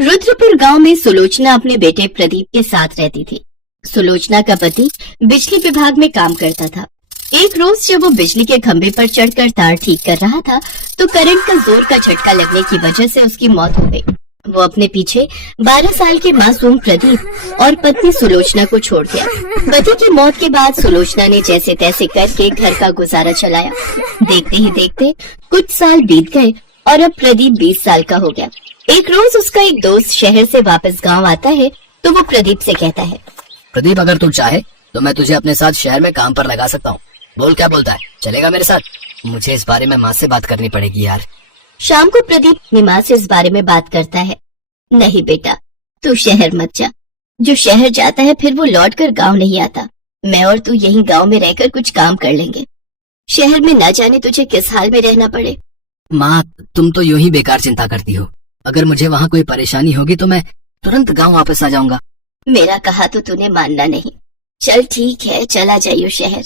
रुद्रपुर गांव में सुलोचना अपने बेटे प्रदीप के साथ रहती थी। सुलोचना का पति बिजली विभाग में काम करता था। एक रोज जब वो बिजली के खंभे पर चढ़कर तार ठीक कर रहा था तो करंट का जोर का झटका लगने की वजह से उसकी मौत हो गई। वो अपने पीछे 12 साल के मासूम प्रदीप और पत्नी सुलोचना को छोड़ गया। पति की मौत के बाद सुलोचना ने जैसे तैसे करके घर का गुजारा चलाया। देखते ही देखते कुछ साल बीत गए और अब प्रदीप 20 साल का हो गया। एक रोज उसका एक दोस्त शहर से वापस गांव आता है तो वो प्रदीप से कहता है, प्रदीप, अगर तू चाहे तो मैं तुझे अपने साथ शहर में काम पर लगा सकता हूँ। बोल, क्या बोलता है? चलेगा मेरे साथ? मुझे इस बारे में माँ से बात करनी पड़ेगी यार। शाम को प्रदीप अपनी माँ से इस बारे में बात करता है। नहीं बेटा, तू शहर मत जा। जो शहर जाता है फिर वो लौट कर गाँव नहीं आता। मैं और तू यहीं गाँव में रहकर कुछ काम कर लेंगे। शहर में न जाने तुझे किस हाल में रहना पड़े। माँ, तुम तो यूं ही बेकार चिंता करती हो। अगर मुझे वहाँ कोई परेशानी होगी तो मैं तुरंत गाँव वापस आ जाऊंगा। मेरा कहा तो तूने मानना नहीं। चल ठीक है, चला जाइयो शहर,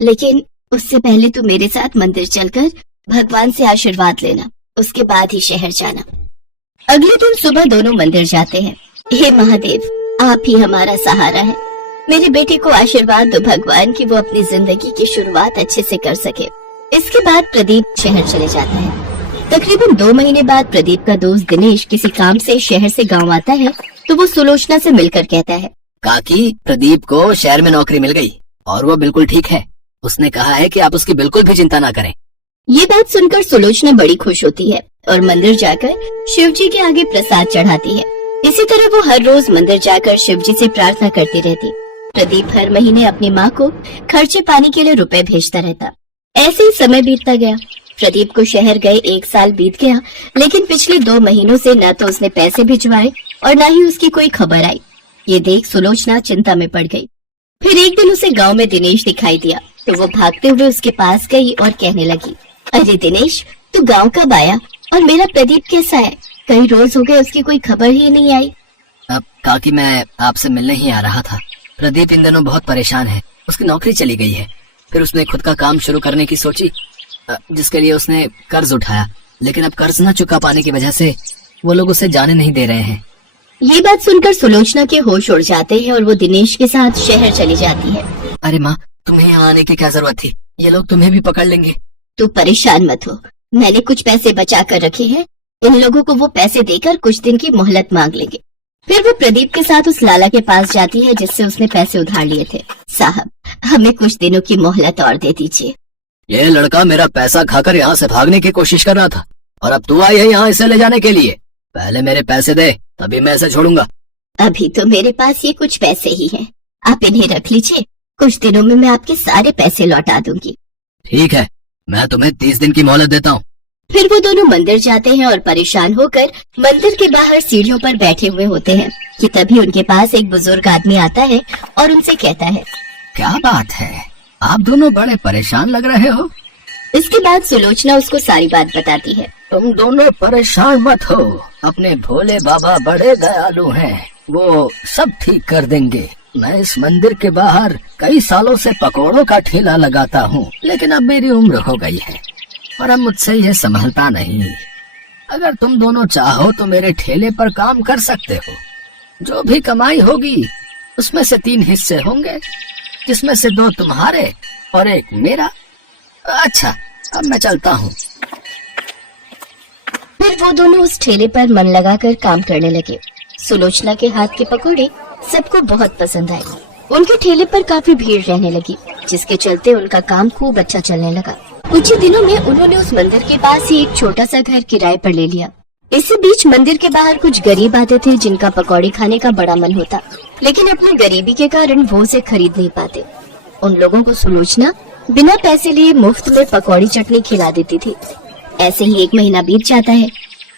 लेकिन उससे पहले तू मेरे साथ मंदिर चलकर भगवान से आशीर्वाद लेना, उसके बाद ही शहर जाना। अगले दिन सुबह दोनों मंदिर जाते हैं। हे महादेव, आप ही हमारा सहारा है। मेरे बेटे को आशीर्वाद दो भगवान कि वो अपनी जिंदगी की शुरुआत अच्छे से कर सके। इसके बाद प्रदीप शहर चले जाता है। तकरीबन 2 महीने बाद प्रदीप का दोस्त दिनेश किसी काम से शहर से गांव आता है तो वो सुलोचना से मिलकर कहता है, काकी, प्रदीप को शहर में नौकरी मिल गई और वो बिल्कुल ठीक है। उसने कहा है कि आप उसकी बिल्कुल भी चिंता ना करें। ये बात सुनकर सुलोचना बड़ी खुश होती है और मंदिर जाकर शिव जी के आगे प्रसाद चढ़ाती है। इसी तरह वो हर रोज मंदिर जाकर शिव जी से प्रार्थना करती रहती। प्रदीप हर महीने अपनी माँ को खर्चे पानी के लिए रुपए भेजता रहता। ऐसे ही समय बीतता गया। प्रदीप को शहर गए 1 साल बीत गया, लेकिन पिछले 2 महीनों से न तो उसने पैसे भिजवाए और न ही उसकी कोई खबर आई। ये देख सुलोचना चिंता में पड़ गई। फिर एक दिन उसे गांव में दिनेश दिखाई दिया तो वो भागते हुए उसके पास गई और कहने लगी, अरे दिनेश, तू गांव कब आया और मेरा प्रदीप कैसा है? कई रोज हो गए, उसकी कोई खबर ही नहीं आई। अब काकी, मैं आपसे मिलने ही आ रहा था। प्रदीप इन दिनों बहुत परेशान है। उसकी नौकरी चली गई है। फिर उसने खुद का काम शुरू करने की सोची, जिसके लिए उसने कर्ज उठाया, लेकिन अब कर्ज न चुका पाने की वजह से वो लोग उसे जाने नहीं दे रहे हैं। ये बात सुनकर सुलोचना के होश उड़ जाते हैं और वो दिनेश के साथ शहर चली जाती है। अरे माँ, तुम्हें यहाँ आने की क्या जरूरत थी? ये लोग तुम्हें भी पकड़ लेंगे। तू परेशान मत हो, मैंने कुछ पैसे बचा कर रखे हैं। इन लोगों को वो पैसे देकर कुछ दिन की मोहलत मांग लेंगे। फिर वो प्रदीप के साथ उस लाला के पास जाती है जिससे उसने पैसे उधार लिए थे। साहब, हमें कुछ दिनों की मोहलत और दे दीजिए। ये लड़का मेरा पैसा खाकर यहाँ से भागने की कोशिश कर रहा था और अब तू आई है यहाँ इसे ले जाने के लिए। पहले मेरे पैसे दे, तभी मैं इसे छोड़ूंगा। अभी तो मेरे पास ये कुछ पैसे ही हैं, आप इन्हें रख लीजिए। कुछ दिनों में मैं आपके सारे पैसे लौटा दूंगी। ठीक है, मैं तुम्हें 30 दिन की मोहलत देता हूँ। फिर वो दोनों मंदिर जाते हैं और परेशान होकर मंदिर के बाहर सीढ़ियों पर बैठे हुए होते हैं कि तभी उनके पास एक बुजुर्ग आदमी आता है और उनसे कहता है, क्या बात है, आप दोनों बड़े परेशान लग रहे हो। इसके बाद सुलोचना उसको सारी बात बताती है। तुम दोनों परेशान मत हो, अपने भोले बाबा बड़े दयालु हैं, वो सब ठीक कर देंगे। मैं इस मंदिर के बाहर कई सालों से पकौड़ों का ठेला लगाता हूँ, लेकिन अब मेरी उम्र हो गई है और अब मुझसे यह संभलता नहीं। अगर तुम दोनों चाहो तो मेरे ठेले पर काम कर सकते हो। जो भी कमाई होगी उसमें से 3 हिस्से होंगे, जिसमें से 2 तुम्हारे और 1 मेरा। अच्छा, अब मैं चलता हूँ। फिर वो दोनों उस ठेले पर मन लगाकर काम करने लगे। सुलोचना के हाथ के पकौड़े सबको बहुत पसंद आए। उनके ठेले पर काफी भीड़ रहने लगी, जिसके चलते उनका काम खूब अच्छा चलने लगा। कुछ ही दिनों में उन्होंने उस मंदिर के पास ही एक छोटा सा घर किराए पर ले लिया। इसी बीच मंदिर के बाहर कुछ गरीब आते थे जिनका पकौड़े खाने का बड़ा मन होता, लेकिन अपनी गरीबी के कारण वो उसे खरीद नहीं पाते। उन लोगों को सुलोचना बिना पैसे लिए मुफ्त में पकौड़ी चटनी खिला देती थी। ऐसे ही 1 महीना बीत जाता है।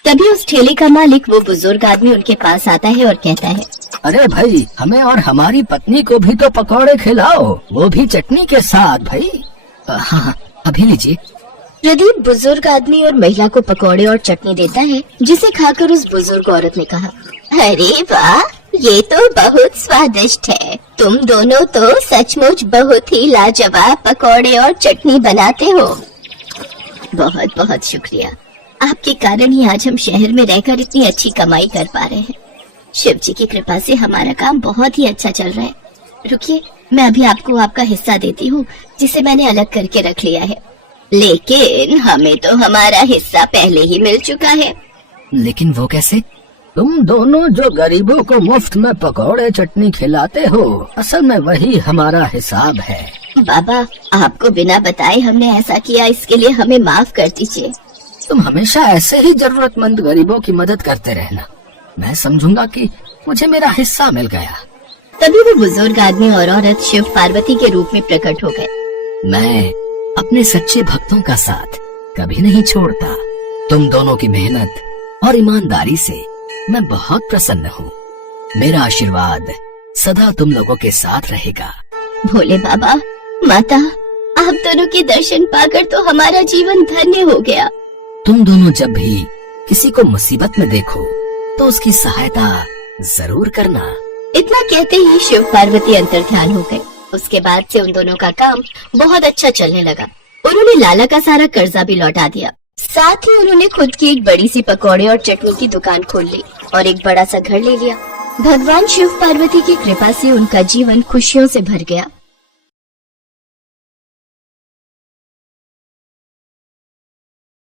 तभी उस ठेले का मालिक, वो बुजुर्ग आदमी, उनके पास आता है और कहता है, अरे भाई, हमें और हमारी पत्नी को भी तो पकौड़े खिलाओ, वो भी चटनी के साथ भाई। हाँ, अभी लीजिए। प्रदीप बुजुर्ग आदमी और महिला को पकौड़े और चटनी देता है, जिसे खाकर उस बुजुर्ग औरत ने कहा, अरे वाह, ये तो बहुत स्वादिष्ट है। तुम दोनों तो सचमुच बहुत ही लाजवाब पकौड़े और चटनी बनाते हो। बहुत बहुत शुक्रिया, आपके कारण ही आज हम शहर में रहकर इतनी अच्छी कमाई कर पा रहे हैं। शिव जी की कृपा से हमारा काम बहुत ही अच्छा चल रहा है। रुकिए, मैं अभी आपको आपका हिस्सा देती हूँ जिसे मैंने अलग करके रख लिया है। लेकिन हमें तो हमारा हिस्सा पहले ही मिल चुका है। लेकिन वो कैसे? तुम दोनों जो गरीबों को मुफ्त में पकौड़े चटनी खिलाते हो, असल में वही हमारा हिसाब है। बाबा, आपको बिना बताए हमने ऐसा किया, इसके लिए हमें माफ कर दीजिए। तुम हमेशा ऐसे ही जरूरतमंद गरीबों की मदद करते रहना। मैं समझूंगा कि मुझे मेरा हिस्सा मिल गया। तभी वो बुजुर्ग आदमी और औरत शिव पार्वती के रूप में प्रकट हो गए। मैं अपने सच्चे भक्तों का साथ कभी नहीं छोड़ता। तुम दोनों की मेहनत और ईमानदारी से मैं बहुत प्रसन्न हूँ। मेरा आशीर्वाद सदा तुम लोगों के साथ रहेगा। भोले बाबा, माता, आप दोनों के दर्शन पाकर तो हमारा जीवन धन्य हो गया। तुम दोनों जब भी किसी को मुसीबत में देखो तो उसकी सहायता जरूर करना। इतना कहते ही शिव पार्वती अंतर्ध्यान हो गए। उसके बाद से उन दोनों का काम बहुत अच्छा चलने लगा। उन्होंने लाला का सारा कर्जा भी लौटा दिया। साथ ही उन्होंने खुद की एक बड़ी सी पकौड़े और चटनी की दुकान खोल ली और एक बड़ा सा घर ले लिया। भगवान शिव पार्वती की कृपा से उनका जीवन खुशियों से भर गया।